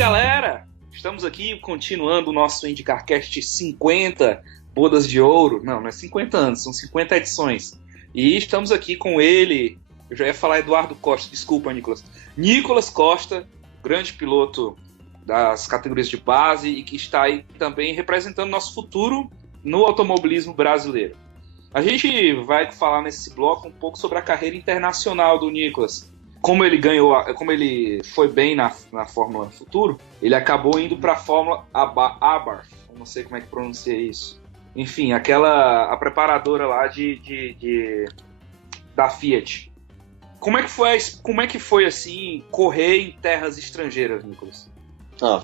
galera, estamos aqui continuando o nosso IndyCarCast 50 bodas de ouro. Não é 50 anos, são 50 edições. E estamos aqui com ele, eu já ia falar Eduardo Costa, desculpa, Nicolas. Nicolas Costa, grande piloto das categorias de base e que está aí também representando nosso futuro no automobilismo brasileiro. A gente vai falar nesse bloco um pouco sobre a carreira internacional do Nicolas. Como ele foi bem na Fórmula Futuro, ele acabou indo para a Fórmula Abarth, não sei como é que pronuncia isso. Enfim, a preparadora lá da Fiat. Como é que foi assim correr em terras estrangeiras, Nicolas?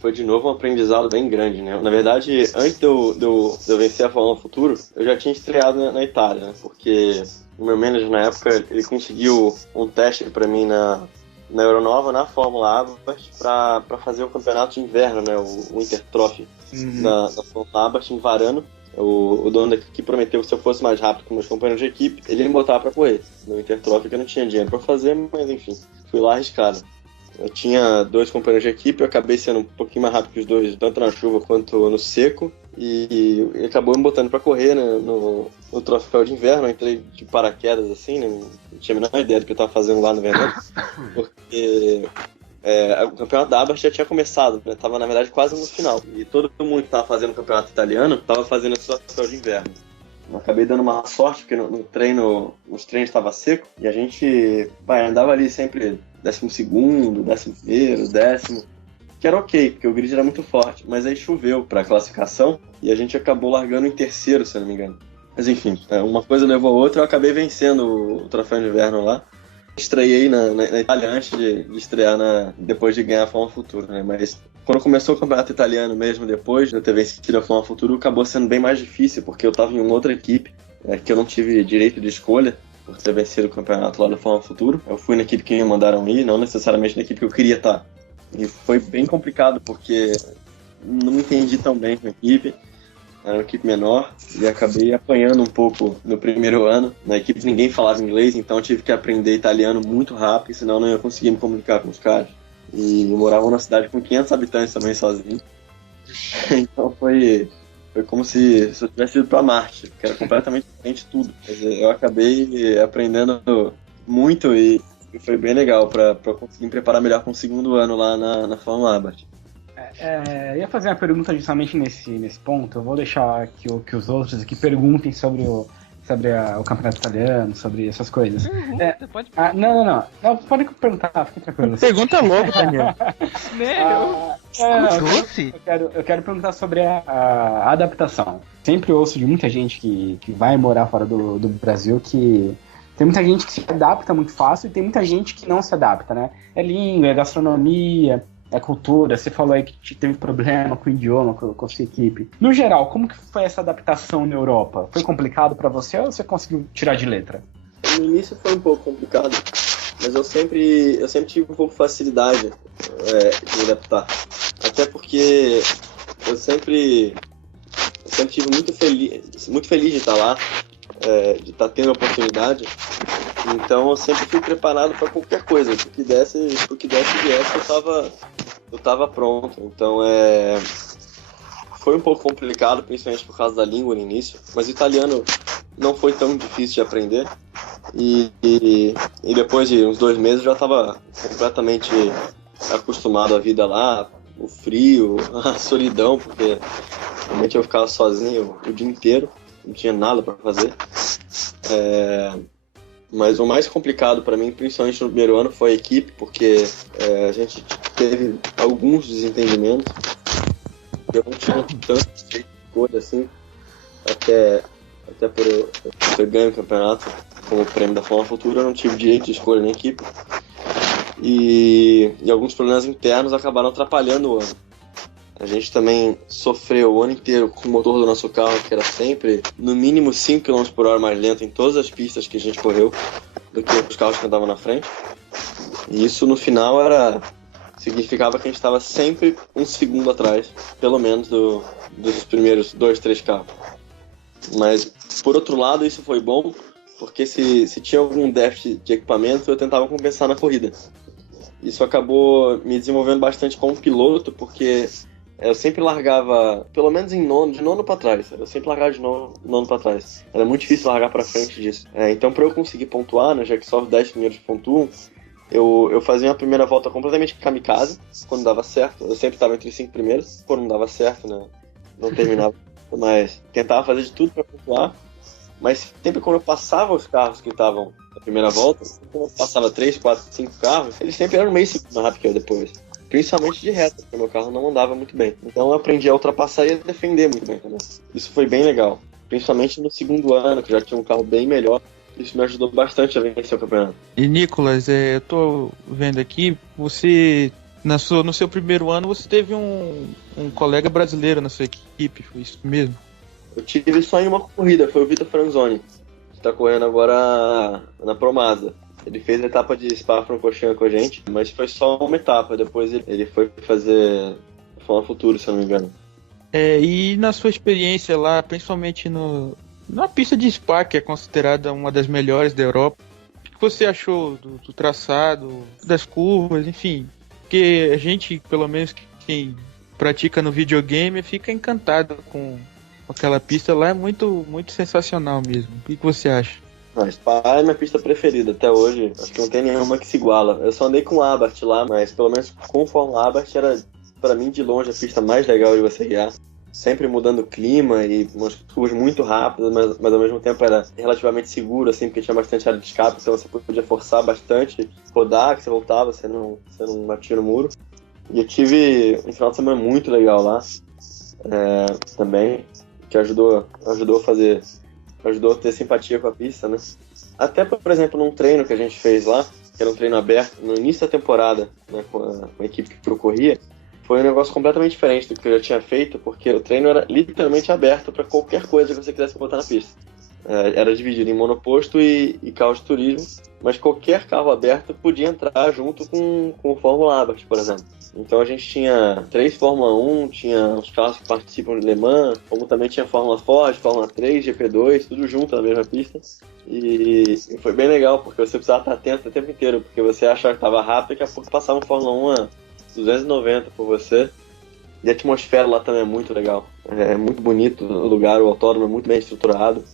Foi de novo um aprendizado bem grande, né? Na verdade, antes de eu vencer a Fórmula Futuro, eu já tinha estreado na Itália, né? Porque o meu manager na época, ele conseguiu um teste para mim na Euronova, na Fórmula Abarth, para fazer o campeonato de inverno, né? O Intertrophy na Fórmula Abarth em Varano. O dono da equipe prometeu que se eu fosse mais rápido com meus companheiros de equipe, ele ia me botar para correr. No Intertrophy que eu não tinha dinheiro para fazer, mas enfim, fui lá arriscado. Eu tinha 2 companheiros de equipe, eu acabei sendo um pouquinho mais rápido que os dois, tanto na chuva quanto no seco, e acabou me botando pra correr, né, no troféu de inverno. Eu entrei de paraquedas assim, né, não tinha a menor ideia do que eu tava fazendo lá, na verdade, porque o campeonato da Abarth já tinha começado, né, tava na verdade quase no final, e todo mundo que tava fazendo o campeonato italiano tava fazendo esse troféu de inverno. Eu acabei dando uma sorte, porque nos treinos estava seco, e a gente andava ali sempre 12º, 11º, 10º, que era ok, porque o grid era muito forte, mas aí choveu para a classificação e a gente acabou largando em 3º, se eu não me engano. Mas enfim, uma coisa levou a outra, eu acabei vencendo o troféu de inverno lá. Estreiei na Itália antes de estrear depois de ganhar a Fórmula Futuro, né? Mas quando começou o campeonato italiano mesmo, depois de eu ter vencido a Fórmula Futuro, acabou sendo bem mais difícil, porque eu estava em uma outra equipe, que eu não tive direito de escolha por ter vencido o campeonato lá da Fórmula Futuro. Eu fui na equipe que me mandaram ir, não necessariamente na equipe que eu queria estar. E foi bem complicado, porque não me entendi tão bem com a equipe. Era uma equipe menor e acabei apanhando um pouco no primeiro ano. Na equipe ninguém falava inglês, então eu tive que aprender italiano muito rápido, senão eu não ia conseguir me comunicar com os caras. E eu morava numa cidade com 500 habitantes também, sozinho. Então foi como se eu tivesse ido para Marte, que era completamente diferente de tudo. Mas eu acabei aprendendo muito e foi bem legal para conseguir me preparar melhor com o segundo ano lá na Fórmula Abarth. Eu ia fazer uma pergunta justamente nesse ponto. Eu vou deixar que os outros aqui perguntem sobre o campeonato italiano, sobre essas coisas. Você pode... Não, pode perguntar, fique tranquilo. Pergunta logo, Daniel. Eu quero perguntar sobre a adaptação. Sempre ouço de muita gente que vai morar fora do Brasil que tem muita gente que se adapta muito fácil e tem muita gente que não se adapta, né? É língua, é gastronomia, é cultura. Você falou aí que teve problema com o idioma, com a sua equipe. No geral, como que foi essa adaptação na Europa? Foi complicado pra você ou você conseguiu tirar de letra? No início foi um pouco complicado, mas eu sempre tive um pouco de facilidade de me adaptar. Até porque eu sempre tive muito feliz de estar lá, de estar tendo a oportunidade. Então eu sempre fui preparado para qualquer coisa, o que desse e viesse, eu tava pronto. Então foi um pouco complicado, principalmente por causa da língua no início, mas o italiano não foi tão difícil de aprender. E depois de uns 2 meses eu já estava completamente acostumado à vida lá, o frio, a solidão, porque realmente eu ficava sozinho o dia inteiro, não tinha nada para fazer. Mas o mais complicado para mim, principalmente no primeiro ano, foi a equipe, porque a gente teve alguns desentendimentos. Eu não tinha tanto jeito de escolha assim, até por eu ter ganho o campeonato como prêmio da Fórmula Futura, eu não tive direito de escolha na equipe. E alguns problemas internos acabaram atrapalhando o ano. A gente também sofreu o ano inteiro com o motor do nosso carro, que era sempre no mínimo 5 km por hora mais lento em todas as pistas que a gente correu do que os carros que andavam na frente. E isso no final significava que a gente estava sempre 1 segundo atrás, pelo menos dos primeiros 2, 3 carros. Mas por outro lado isso foi bom, porque se tinha algum déficit de equipamento eu tentava compensar na corrida. Isso acabou me desenvolvendo bastante como piloto, porque eu sempre largava, pelo menos de nono pra trás. Eu sempre largava de nono pra trás. Era muito difícil largar pra frente disso. Então, pra eu conseguir pontuar, né, já que só os 10 primeiros pontuam, eu fazia uma primeira volta completamente kamikaze, quando dava certo. Eu sempre estava entre os 5 primeiros. Quando não dava certo, né, não terminava. Mas tentava fazer de tudo pra pontuar. Mas sempre quando eu passava os carros que estavam na primeira volta, quando eu passava 3, 4, 5 carros, eles sempre eram meio segundo mais rápido que eu depois. Principalmente de reta, porque meu carro não andava muito bem. Então eu aprendi a ultrapassar e a defender muito bem também. Isso foi bem legal. Principalmente no segundo ano, que eu já tinha um carro bem melhor. Isso me ajudou bastante a vencer o campeonato. E Nicolas, eu tô vendo aqui, você, no seu primeiro ano, você teve um colega brasileiro na sua equipe, foi isso mesmo? Eu tive só em uma corrida, foi o Vitor Franzoni, que tá correndo agora na Promasa. Ele fez a etapa de Spa-Francorchamps com a gente, mas foi só uma etapa, depois ele foi fazer Fórmula Futuro, se eu não me engano. E na sua experiência lá, principalmente na pista de Spa, que é considerada uma das melhores da Europa, o que você achou do traçado, das curvas, enfim? Porque a gente, pelo menos quem pratica no videogame, fica encantado com aquela pista lá, é muito, muito sensacional mesmo. O que você acha? Spa é minha pista preferida até hoje, acho que não tem nenhuma que se iguala. Eu só andei com o Abarth lá, mas pelo menos com o Fórmula Abarth era, pra mim, de longe a pista mais legal de você guiar. Sempre mudando o clima e umas curvas muito rápidas, mas ao mesmo tempo era relativamente seguro, assim, porque tinha bastante área de escape, então você podia forçar bastante, rodar, que você voltava, você não batia no muro. E eu tive um final de semana muito legal lá, também, que ajudou a ter simpatia com a pista, né? Até, por exemplo, num treino que a gente fez lá, que era um treino aberto, no início da temporada, né, com a equipe que eu corria, foi um negócio completamente diferente do que eu já tinha feito, porque o treino era literalmente aberto para qualquer coisa que você quisesse botar na pista. Era dividido em monoposto e carro de turismo, mas qualquer carro aberto podia entrar junto com o Fórmula Abarth, por exemplo. Então a gente tinha 3 Fórmula 1, tinha os carros que participam de Le Mans, como também tinha Fórmula Ford, Fórmula 3, GP2, tudo junto na mesma pista. E foi bem legal, porque você precisava estar atento o tempo inteiro, porque você achava que estava rápido e daqui a pouco passava um Fórmula 1 a 290 por você. E a atmosfera lá também é muito legal. É muito bonito o lugar, o autódromo é muito bem estruturado.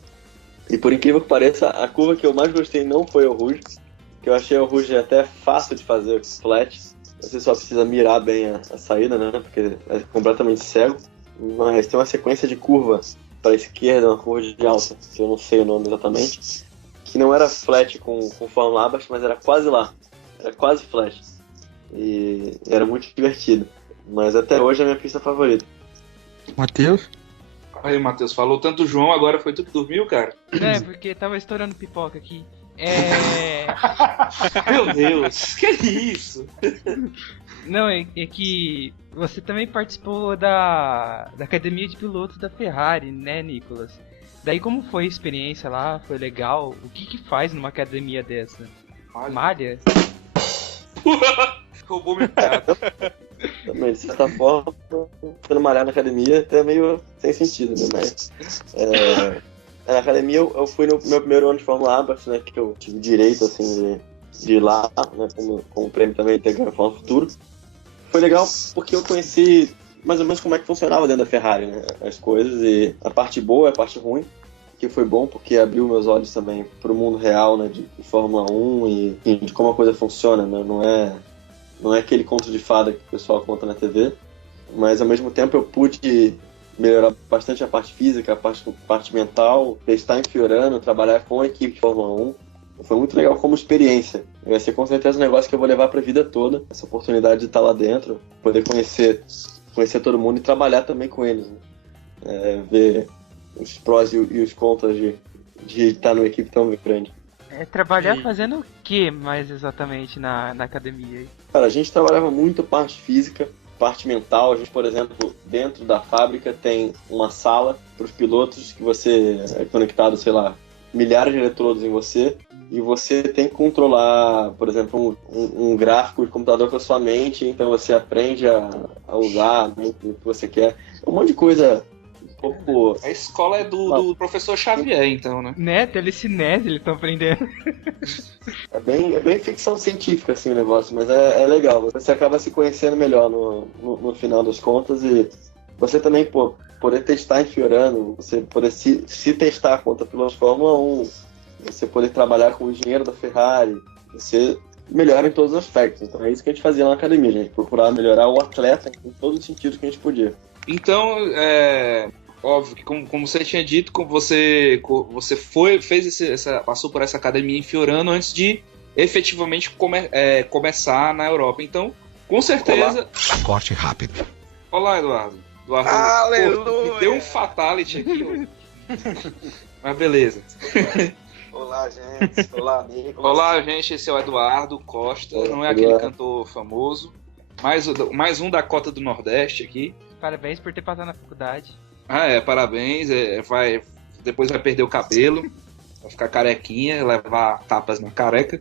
E por incrível que pareça, a curva que eu mais gostei não foi o Rouge, que eu achei o Rouge até fácil de fazer flat. Você só precisa mirar bem a saída, né? Porque é completamente cego. Mas tem uma sequência de curva para a esquerda, uma curva de alta, que eu não sei o nome exatamente, que não era flat com Fórmula Abarth, mas era quase lá. Era quase flat. E era muito divertido. Mas até hoje é a minha pista favorita. Matheus? Aí, Matheus, falou tanto o João, agora foi tu que dormiu, cara? Porque tava estourando pipoca aqui. Meu Deus, que isso? Não, é que você também participou da academia de pilotos da Ferrari, né, Nicolas? Daí como foi a experiência lá? Foi legal? O que faz numa academia dessa? Malha? Roubou minha piada. Também, de certa forma, sendo malhar na academia até é meio sem sentido, né? Mas na academia eu fui no meu primeiro ano de Fórmula Abarth, né? Que eu tive direito, assim, de ir lá, né? Com o prêmio também de ter ganho a Fórmula Futuro. Foi legal porque eu conheci mais ou menos como é que funcionava dentro da Ferrari, né? As coisas, e a parte boa e a parte ruim. Que foi bom porque abriu meus olhos também para o mundo real, né? De Fórmula 1 e enfim, de como a coisa funciona, né? Não é aquele conto de fada que o pessoal conta na TV, mas ao mesmo tempo eu pude melhorar bastante a parte física, a parte mental, estar em Fiorano, trabalhar com a equipe de Fórmula 1. Foi muito legal como experiência. Vai ser com certeza um negócio que eu vou levar para a vida toda, essa oportunidade de estar lá dentro, poder conhecer todo mundo e trabalhar também com eles, né? Ver os prós e os contras de estar numa equipe tão grande. Trabalhar fazendo o que mais exatamente na academia? Cara, a gente trabalhava muito parte física, parte mental. A gente, por exemplo, dentro da fábrica tem uma sala para os pilotos que você é conectado, sei lá, milhares de eletrodos em você e você tem que controlar, por exemplo, um gráfico de computador com a sua mente, então você aprende a usar o que você quer. Um monte de coisa pouco... A escola é do professor Xavier, então, né? Né, telecinese eles estão aprendendo. É bem ficção científica, assim, o negócio, mas é legal. Você acaba se conhecendo melhor no final das contas e você também, poder testar em Fiorano, você poder se testar contra pilotos de Fórmula 1, você poder trabalhar com o engenheiro da Ferrari, você melhora em todos os aspectos. Então é isso que a gente fazia na academia, a gente procurava melhorar o atleta em todos os sentidos que a gente podia. Então, óbvio que como você tinha dito, como você passou por essa academia em Fiorano antes de efetivamente começar na Europa. Então, com certeza... Corte rápido. Olá, Eduardo. Aleluia! Me deu um fatality aqui. Mas beleza. Olá, gente. Olá, amigos. Olá, gente. Esse é o Eduardo Costa. Não é aquele cantor famoso. Mais um da cota do Nordeste aqui. Parabéns por ter passado na faculdade. Parabéns. Depois vai perder o cabelo. Vai ficar carequinha, levar tapas na careca.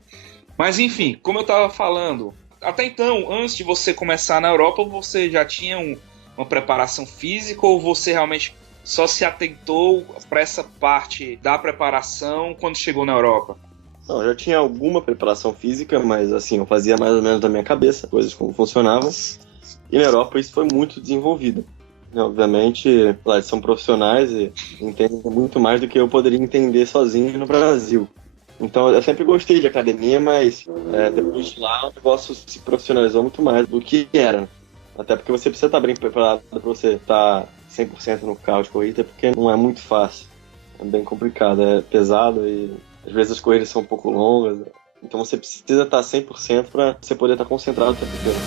Mas enfim, como eu tava falando, até então, antes de você começar na Europa, você já tinha uma preparação física ou você realmente só se atentou para essa parte da preparação quando chegou na Europa? Não, eu já tinha alguma preparação física, mas assim, eu fazia mais ou menos da minha cabeça, coisas como funcionavam. E na Europa isso foi muito desenvolvido. Obviamente, eles são profissionais e entendem muito mais do que eu poderia entender sozinho no Brasil. Então eu sempre gostei de academia, mas depois de lá o negócio se profissionalizou muito mais do que era. Até porque você precisa estar bem preparado para você estar 100% no carro de corrida, porque não é muito fácil. É bem complicado, é pesado e às vezes as corridas são um pouco longas. Então você precisa estar 100% para você poder estar concentrado o tempo inteiro.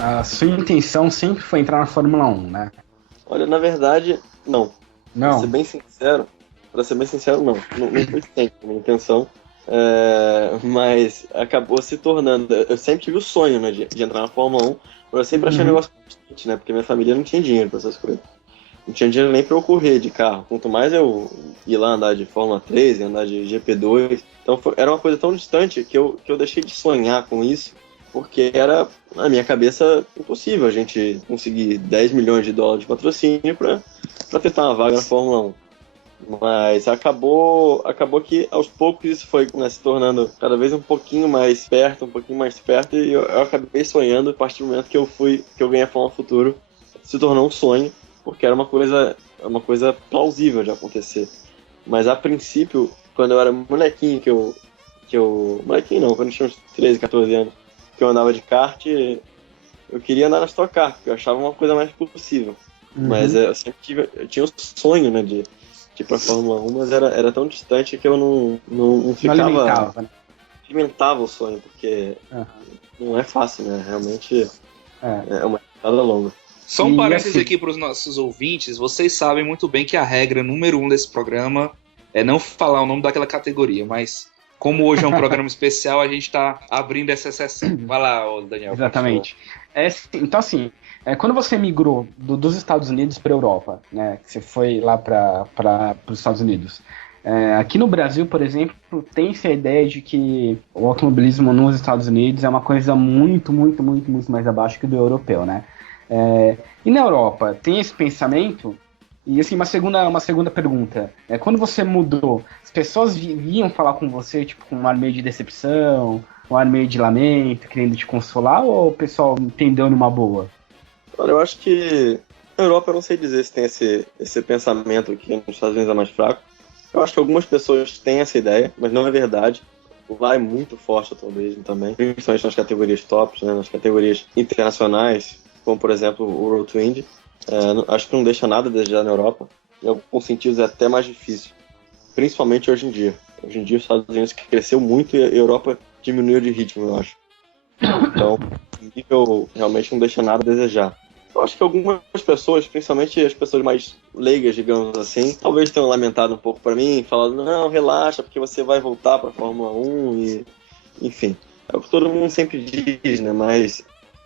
A sua intenção sempre foi entrar na Fórmula 1, né? Olha, na verdade, não. Não. Pra ser bem sincero, não. Não foi sempre a minha intenção. Mas acabou se tornando... Eu sempre tive o sonho, né, de entrar na Fórmula 1, mas eu sempre achei um negócio constante, né? Porque minha família não tinha dinheiro pra essas coisas. Não tinha dinheiro nem pra eu correr de carro. Quanto mais eu ir lá andar de Fórmula 3, andar de GP2. Então era uma coisa tão distante que eu deixei de sonhar com isso, porque era, na minha cabeça, impossível a gente conseguir 10 milhões de dólares de patrocínio pra tentar uma vaga na Fórmula 1. Mas acabou que aos poucos isso foi se tornando cada vez um pouquinho mais perto, e eu acabei sonhando a partir do momento que eu ganhei a Fórmula Futuro. Se tornou um sonho, porque era uma coisa plausível de acontecer. Mas a princípio, quando eu era molequinho, molequinho não, quando eu tinha uns 13, 14 anos, que eu andava de kart, eu queria andar na Stock Car, porque eu achava uma coisa mais possível. Mas eu sempre tinha o sonho, né, de ir pra Fórmula 1, mas era tão distante que eu não ficava... Não alimentava o sonho, porque não é fácil, né, realmente é uma estrada longa. Só um parênteses aqui para os nossos ouvintes, vocês sabem muito bem que a regra número 1 desse programa é não falar o nome daquela categoria, mas... Como hoje é um programa especial, a gente está abrindo essa exceção. Vai lá, Daniel. Exatamente. Então, assim, quando você migrou dos Estados Unidos para a Europa, né, que você foi lá para os Estados Unidos, aqui no Brasil, por exemplo, tem-se a ideia de que o automobilismo nos Estados Unidos é uma coisa muito, muito, muito, muito mais abaixo que o do europeu, né? E na Europa, tem esse pensamento... E assim, uma segunda pergunta. Quando você mudou, as pessoas vinham falar com você, tipo, com um ar meio de decepção, um ar meio de lamento, querendo te consolar, ou o pessoal entendeu numa boa? Olha, eu acho que na Europa eu não sei dizer se tem esse pensamento que nos Estados Unidos é mais fraco. Eu acho que algumas pessoas têm essa ideia, mas não é verdade. Lá é muito forte o automobilismo também, principalmente nas categorias tops, né, nas categorias internacionais, como por exemplo o Road to Indy. Acho que não deixa nada a desejar na Europa. Em alguns sentidos é até mais difícil, principalmente hoje em dia. Hoje em dia os Estados Unidos cresceu muito e a Europa diminuiu de ritmo, eu acho. Então, o nível realmente não deixa nada a desejar. Eu acho que algumas pessoas, principalmente as pessoas mais leigas, digamos assim, talvez tenham lamentado um pouco pra mim, falando, não, relaxa, porque você vai voltar pra Fórmula 1 e... Enfim, é o que todo mundo sempre diz, né? Mas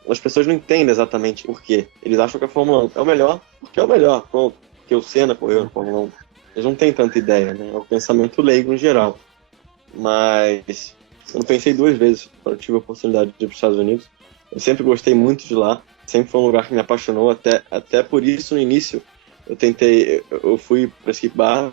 as pessoas não entendem exatamente por quê. Eles acham que a Fórmula 1 é o melhor, porque é o melhor, pronto. Porque o Senna correu na Fórmula 1. Eles não têm tanta ideia, né? É o pensamento leigo em geral. Mas eu não pensei duas vezes quando eu tive a oportunidade de ir para os Estados Unidos. Eu sempre gostei muito de lá. Sempre foi um lugar que me apaixonou. Até por isso, no início, eu fui para Skip Barra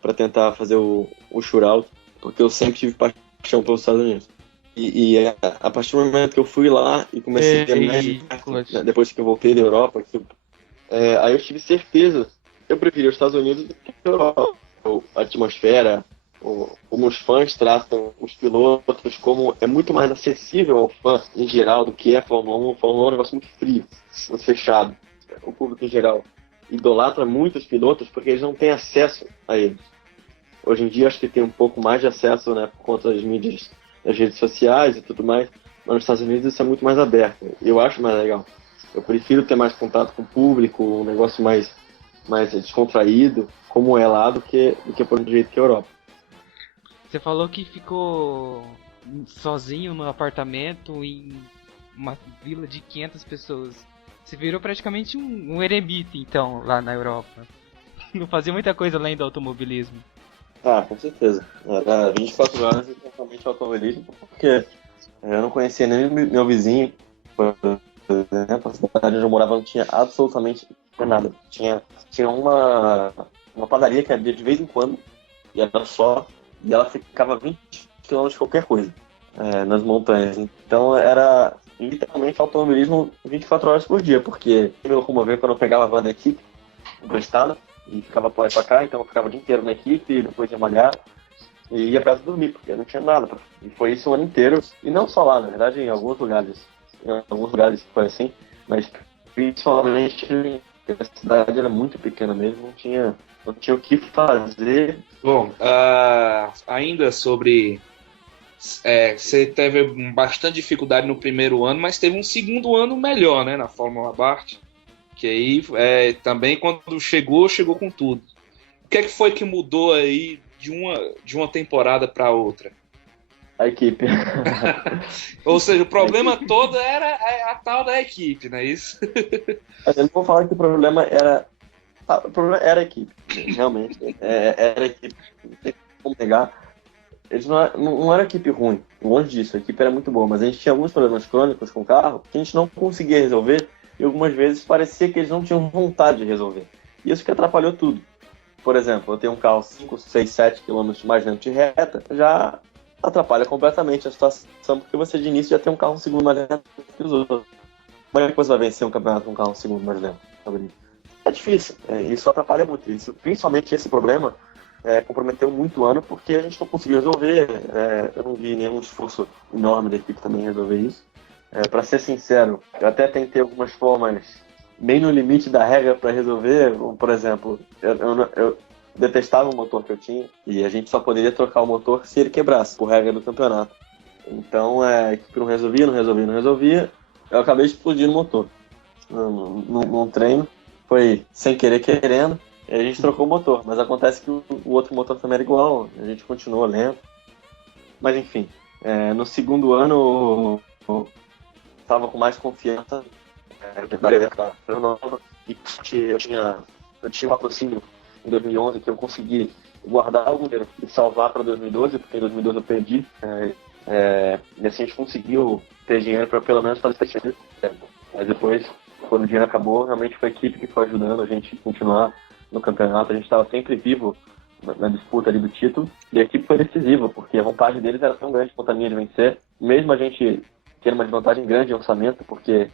para tentar fazer o shootout, porque eu sempre tive paixão pelos Estados Unidos. E a partir do momento que eu fui lá e comecei a ter né, depois que eu voltei da Europa, aí eu tive certeza, eu preferi os Estados Unidos do que a Europa. A atmosfera, como os fãs tratam os pilotos, como é muito mais acessível ao fã em geral do que é a Fórmula 1. A Fórmula 1 é um negócio muito frio, muito fechado. O público em geral idolatra muito os pilotos porque eles não têm acesso a eles. Hoje em dia acho que tem um pouco mais de acesso, né, por conta das mídias, das redes sociais e tudo mais, mas nos Estados Unidos isso é muito mais aberto. E eu acho mais legal. Eu prefiro ter mais contato com o público, um negócio mais descontraído, como é lá, do que por um jeito que é a Europa. Você falou que ficou sozinho no apartamento em uma vila de 500 pessoas. Você virou praticamente um eremita, então, lá na Europa. Não fazia muita coisa além do automobilismo. Ah, com certeza. Era 24 horas e totalmente automobilismo, porque eu não conhecia nem meu vizinho. Por exemplo, a cidade onde eu morava não tinha absolutamente nada. Tinha uma padaria que abria de vez em quando, e era só, e ela ficava 20 km de qualquer coisa, nas montanhas. Então era literalmente automobilismo 24 horas por dia, porque eu me locomovia quando eu pegava a van da equipe emprestada e ficava pra lá e pra cá, então eu ficava o dia inteiro na equipe, e depois ia malhar e ia pra casa dormir, porque não tinha nada. E foi isso o ano inteiro, e não só lá, na verdade, em alguns lugares foi assim, mas principalmente a cidade era muito pequena mesmo, não tinha o que fazer. Bom, ainda sobre... você teve bastante dificuldade no primeiro ano, mas teve um segundo ano melhor, né, na Fórmula Bart, que aí também quando chegou com tudo. O que é que foi que mudou aí de uma temporada para outra? A equipe. Ou seja, o problema todo era a tal da equipe, não é isso? Eu não vou falar que o problema era a equipe, realmente. Era a equipe, não tem como negar. Eles não era equipe ruim, longe disso, a equipe era muito boa, mas a gente tinha alguns problemas crônicos com o carro que a gente não conseguia resolver e algumas vezes parecia que eles não tinham vontade de resolver. E isso que atrapalhou tudo. Por exemplo, eu tenho um carro 5, 6, 7 km mais dentro de reta, já atrapalha completamente a situação, porque você de início já tem um carro um segundo mais lento que os outros. Como é que você vai vencer um campeonato com um carro um segundo mais lento? É difícil, isso atrapalha muito. Isso, principalmente esse problema comprometeu muito o ano, porque a gente não conseguiu resolver. Eu não vi nenhum esforço enorme da equipe também em resolver isso. Para ser sincero, eu até tentei algumas formas bem no limite da regra para resolver. Por exemplo, eu detestava o motor que eu tinha e a gente só poderia trocar o motor se ele quebrasse, por regra do campeonato. Então a equipe não resolvia. Eu acabei explodindo o motor num treino. Foi sem querer, querendo. E a gente trocou o motor, mas acontece que o outro motor também era igual. A gente continuou lento. Mas enfim, no segundo ano eu estava com mais confiança. Eu tinha um patrocínio em 2011 que eu consegui guardar algum dinheiro e salvar para 2012, porque em 2012 eu perdi. E assim a gente conseguiu ter dinheiro para pelo menos fazer esse. Mas depois, quando o dinheiro acabou, realmente foi a equipe que foi ajudando a gente a continuar no campeonato. A gente estava sempre vivo na disputa ali do título, e a equipe foi decisiva, porque a vontade deles era tão grande quanto a minha de vencer, mesmo a gente tendo uma desvantagem grande em orçamento, porque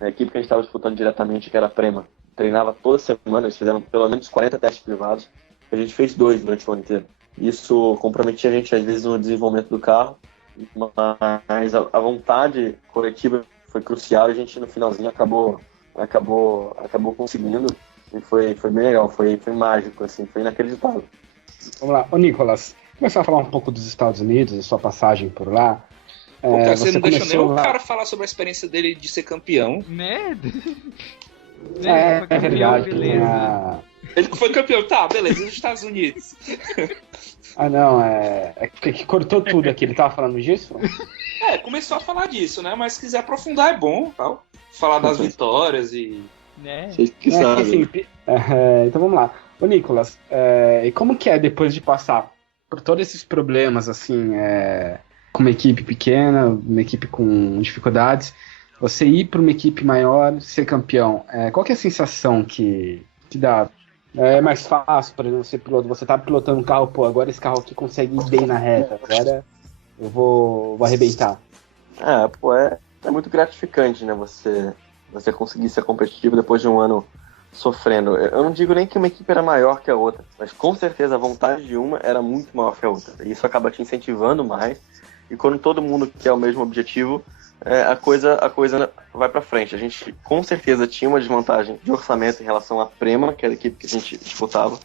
a equipe que a gente estava disputando diretamente, que era a Prema, treinava toda semana. Eles fizeram pelo menos 40 testes privados, a gente fez 2 durante o ano inteiro. Isso comprometia a gente às vezes no desenvolvimento do carro, mas a vontade coletiva foi crucial, e a gente no finalzinho acabou conseguindo, e foi bem legal, foi mágico, assim, foi inacreditável. Vamos lá, ô Nicolas, começar a falar um pouco dos Estados Unidos, a sua passagem por lá. Cara, você não deixou nem o cara falar sobre a experiência dele de ser campeão. Né? É verdade. Beleza. Ele foi campeão, tá, beleza, nos Estados Unidos. Ah, não, que cortou tudo aqui, ele tava falando disso? começou a falar disso, né? Mas se quiser aprofundar é bom, tal. Falar das vitórias e... Né? Vocês que sabem. Enfim, então vamos lá. Ô, Nicolas, e como que é depois de passar por todos esses problemas, assim, com uma equipe pequena, uma equipe com dificuldades, você ir para uma equipe maior, ser campeão? Qual que é a sensação que dá? É mais fácil, por exemplo, ser piloto, você tá pilotando um carro, pô, agora esse carro aqui consegue ir bem na reta, agora eu vou arrebentar. É muito gratificante, né, você conseguir ser competitivo depois de um ano sofrendo. Eu não digo nem que uma equipe era maior que a outra, mas com certeza a vontade de uma era muito maior que a outra. E isso acaba te incentivando mais. E quando todo mundo quer o mesmo objetivo, a coisa vai pra frente. A gente com certeza tinha uma desvantagem de orçamento em relação à Prema, que era a equipe que a gente disputava.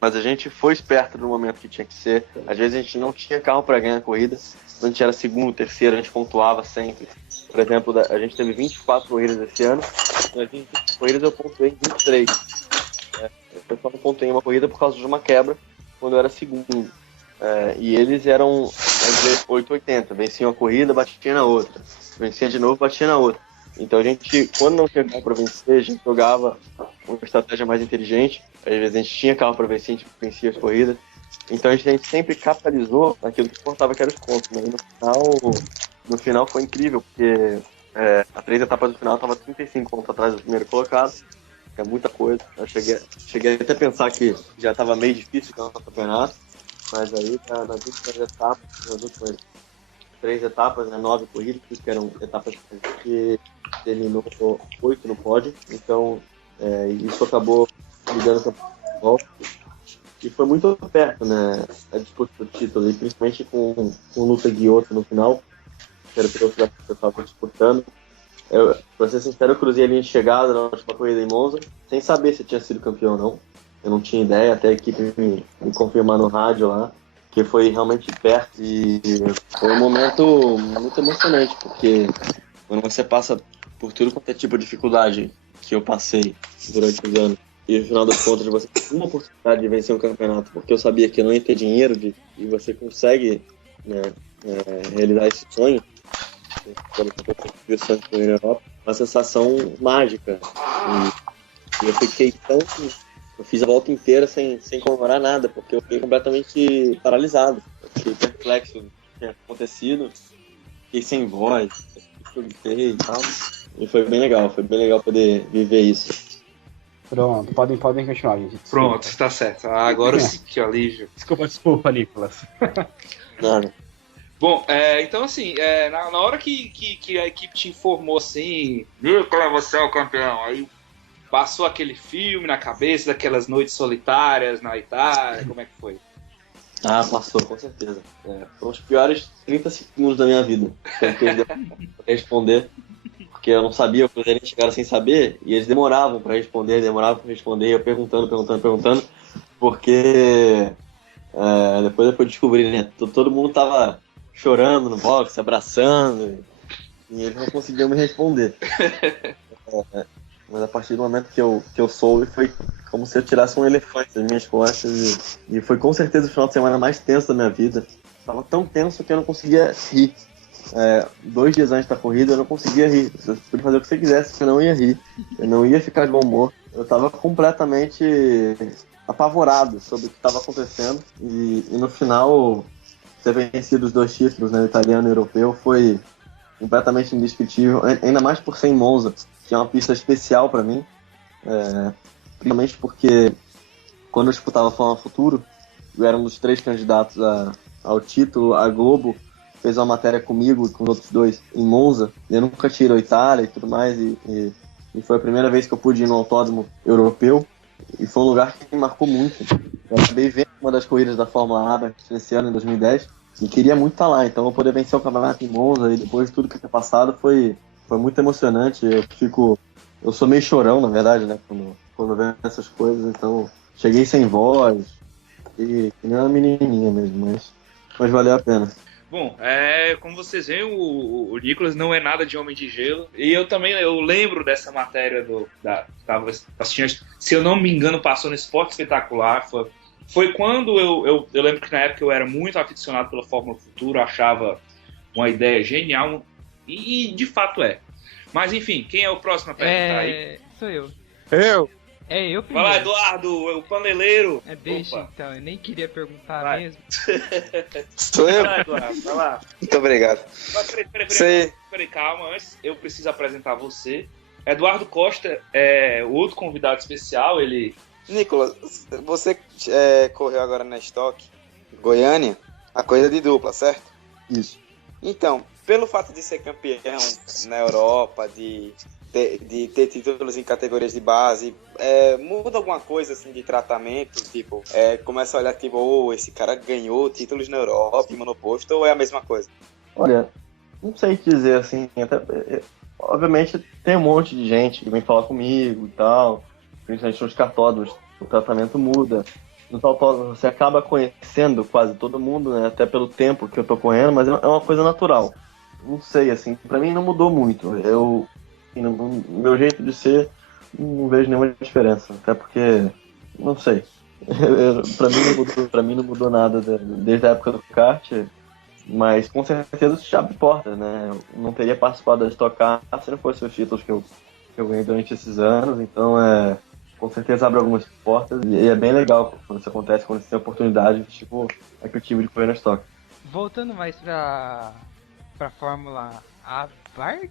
Mas a gente foi esperto no momento que tinha que ser. Às vezes a gente não tinha carro para ganhar a corrida. A gente era segundo, terceiro, a gente pontuava sempre. Por exemplo, a gente teve 24 corridas esse ano. Nas 20 corridas eu pontuei em 23. Eu só não pontuei em uma corrida por causa de uma quebra, quando eu era segundo. E eles eram, às vezes, 880. Venciam a corrida, batia na outra. Vencia de novo, batia na outra. Então a gente, quando não tinha carro para vencer, a gente jogava uma estratégia mais inteligente. Às vezes a gente tinha carro para vencer, a gente vencia as corridas. Então a gente sempre capitalizou naquilo que importava, que era os pontos. Né? E no final foi incrível, porque a 3 etapas do final estava 35 pontos atrás do primeiro colocado. É muita coisa. Eu cheguei até a pensar que já estava meio difícil ganhar o campeonato. Mas aí nas últimas 3 etapas, 9 corridas, que eram etapas que terminou 8 no pódio. Então isso acabou me dando campeonato. E foi muito perto, né, a disputa do título, e principalmente com o Luca Ghiotto no final, que era o piloto que eu estava disputando. Pra ser sincero, eu cruzei a linha de chegada na última corrida em Monza, sem saber se tinha sido campeão ou não. Eu não tinha ideia, até a equipe me confirmar no rádio lá, que foi realmente perto. E foi um momento muito emocionante, porque quando você passa por tudo quanto é tipo de dificuldade que eu passei durante os anos, e no final das contas você tem uma oportunidade de vencer um campeonato, porque eu sabia que eu não ia ter dinheiro, e você consegue, né, realizar esse sonho, na Europa, uma sensação mágica. E eu fiquei eu fiz a volta inteira sem comemorar nada, porque eu fiquei completamente paralisado. Eu fiquei perplexo do que tinha acontecido, fiquei sem voz, gritei e tal. E foi bem legal poder viver isso. Pronto, podem continuar, gente. Desculpa. Pronto, tá certo. Agora sim, que alívio. Desculpa, Nicolas. Nada. Bom, então assim, na hora que a equipe te informou assim, Nicolas, você é o campeão, aí passou aquele filme na cabeça daquelas noites solitárias na Itália, como é que foi? Ah, passou, com certeza. Foram os piores 30 segundos da minha vida. Eu perdi pra responder, porque eu não sabia, os cruzeirenses chegaram sem saber, e eles demoravam pra responder, e eu perguntando, porque depois eu descobri, né, todo mundo tava chorando no box, se abraçando, e eles não conseguiam me responder. Mas a partir do momento que eu soube, foi como se eu tirasse um elefante das minhas costas, e foi com certeza o final de semana mais tenso da minha vida. Tava tão tenso que eu não conseguia rir. 2 dias antes da corrida eu não conseguia rir. Você podia fazer o que você quisesse, que eu não ia rir. Eu não ia ficar de bom humor. Eu tava completamente apavorado sobre o que estava acontecendo, e no final ter vencido os 2 títulos, né, italiano e europeu, foi completamente indescritível, ainda mais por ser em Monza, que é uma pista especial para mim, principalmente porque quando eu disputava a Fórmula Futuro, eu era um dos 3 candidatos ao título. A Globo fez uma matéria comigo e com os outros 2 em Monza, eu nunca tirei a Itália e tudo mais, e foi a primeira vez que eu pude ir no autódromo europeu, e foi um lugar que me marcou muito. Eu acabei vendo uma das corridas da Fórmula A nesse ano, em 2010, e queria muito estar lá. Então eu poder vencer o campeonato em Monza, e depois de tudo que tinha passado, foi muito emocionante. Eu sou meio chorão, na verdade, né, quando vendo essas coisas. Então cheguei sem voz, e nem uma menininha mesmo, mas valeu a pena. Bom, como vocês veem, o Nicolas não é nada de Homem de Gelo. E eu lembro dessa matéria tava assistindo, se eu não me engano, passou no Esporte Espetacular. Foi quando eu lembro que na época eu era muito aficionado pela Fórmula Futuro, achava uma ideia genial, e de fato é. Mas enfim, quem é o próximo a perguntar aí? Sou eu. Eu? É eu Vai primeiro. lá, Eduardo, o paneleiro. Deixa Opa. então, eu nem queria perguntar Vai. mesmo. Sou Vai eu? lá, Eduardo, vai lá. Muito obrigado. Mas Você- peraí, calma, antes eu preciso apresentar você. Eduardo Costa é o outro convidado especial, ele... Nicolas, você correu agora na Stock Goiânia, a corrida de dupla, certo? Isso. Então, pelo fato de ser campeão na Europa, de ter títulos em categorias de base, muda alguma coisa assim de tratamento? Tipo, começa a olhar tipo, esse cara ganhou títulos na Europa, em monoposto, ou é a mesma coisa? Olha, não sei dizer assim, obviamente tem um monte de gente que vem falar comigo e tal, principalmente nos cartódromos, o tratamento muda. Nos autódromos você acaba conhecendo quase todo mundo, né, até pelo tempo que eu tô correndo, mas é uma coisa natural. Não sei, assim, pra mim não mudou muito. No meu jeito de ser, não vejo nenhuma diferença, até porque, não sei. Pra mim não mudou nada desde a época do kart. Mas com certeza isso abre portas, né? Eu não teria participado da Stock Car se não fosse os títulos que eu ganhei durante esses anos. Então, com certeza abre algumas portas. E é bem legal quando isso acontece, quando você tem oportunidade, tipo a que eu tive de correr na Stock. Voltando mais pra Fórmula Abarth,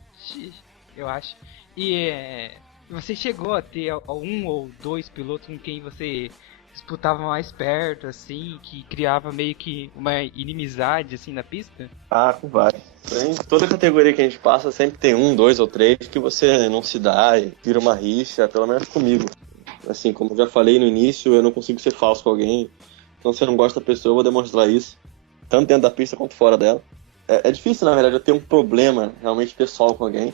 eu acho. E você chegou a ter um ou dois pilotos com quem você disputava mais perto, assim, que criava meio que uma inimizade, assim, na pista? Ah, com vários. Em toda categoria que a gente passa, sempre tem um, dois ou três que você não se dá e vira uma rixa, pelo menos comigo. Assim, como eu já falei no início, eu não consigo ser falso com alguém. Então, se eu não gosto da pessoa, eu vou demonstrar isso, tanto dentro da pista quanto fora dela. É difícil, na verdade, eu ter um problema realmente pessoal com alguém,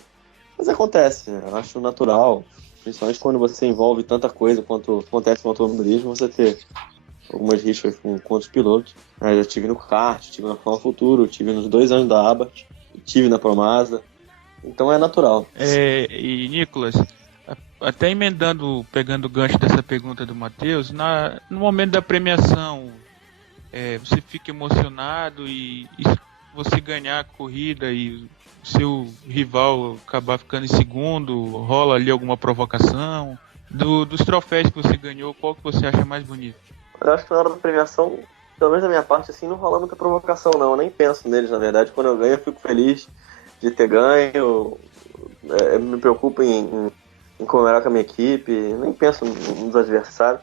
mas acontece, eu acho natural. Principalmente quando você envolve tanta coisa quanto acontece no automobilismo, você ter algumas rixas com outros pilotos. Eu já tive no kart, tive na Fórmula Futuro, tive nos 2 anos da Abarth, tive na Promasa. Então é natural. E Nicolas, até pegando o gancho dessa pergunta do Matheus, no momento da premiação, você fica emocionado e você ganhar a corrida e seu rival acabar ficando em segundo, rola ali alguma provocação? Dos troféus que você ganhou, qual que você acha mais bonito? Eu acho que na hora da premiação, pelo menos da minha parte, assim, não rola muita provocação, não. Eu nem penso neles, na verdade. Quando eu ganho, eu fico feliz de ter ganho. Me preocupo em comemorar com a minha equipe. Nem penso nos adversários.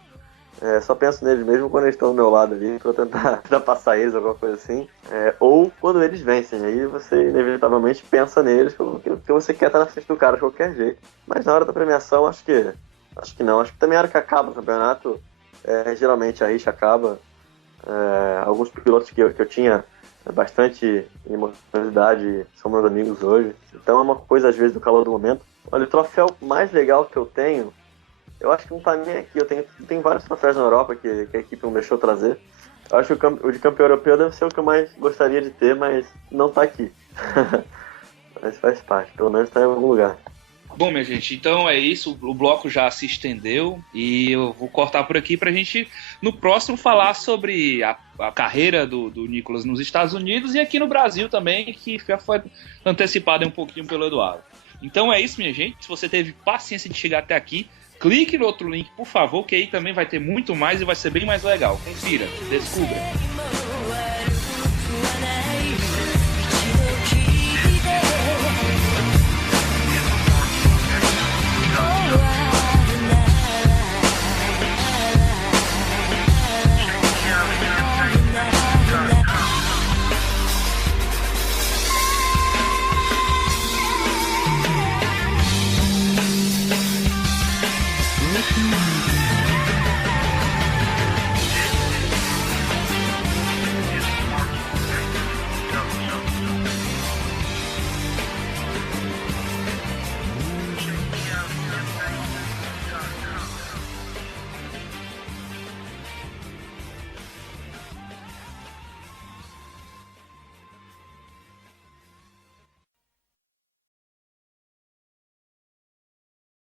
Só penso neles mesmo quando eles estão do meu lado ali, pra eu tentar passar eles, alguma coisa assim. Ou quando eles vencem. Aí você, inevitavelmente, pensa neles, porque você quer estar na frente do cara de qualquer jeito. Mas na hora da premiação, acho que não. Acho que também na hora que acaba o campeonato, geralmente a rixa acaba. Alguns pilotos que eu tinha bastante emocionalidade são meus amigos hoje. Então é uma coisa, às vezes, do calor do momento. Olha, o troféu mais legal que eu tenho, eu acho que não tá nem aqui. Eu tenho vários troféus na Europa que a equipe não deixou trazer. Eu acho que o de campeão europeu deve ser o que eu mais gostaria de ter, mas não tá aqui. Mas faz parte, pelo menos tá em algum lugar. Bom, minha gente, então é isso. O bloco já se estendeu e eu vou cortar por aqui pra gente, no próximo, falar sobre a carreira do Nicolas nos Estados Unidos e aqui no Brasil também, que já foi antecipada um pouquinho pelo Eduardo. Então é isso, minha gente. Se você teve paciência de chegar até aqui, clique no outro link, por favor, que aí também vai ter muito mais e vai ser bem mais legal. Confira, descubra.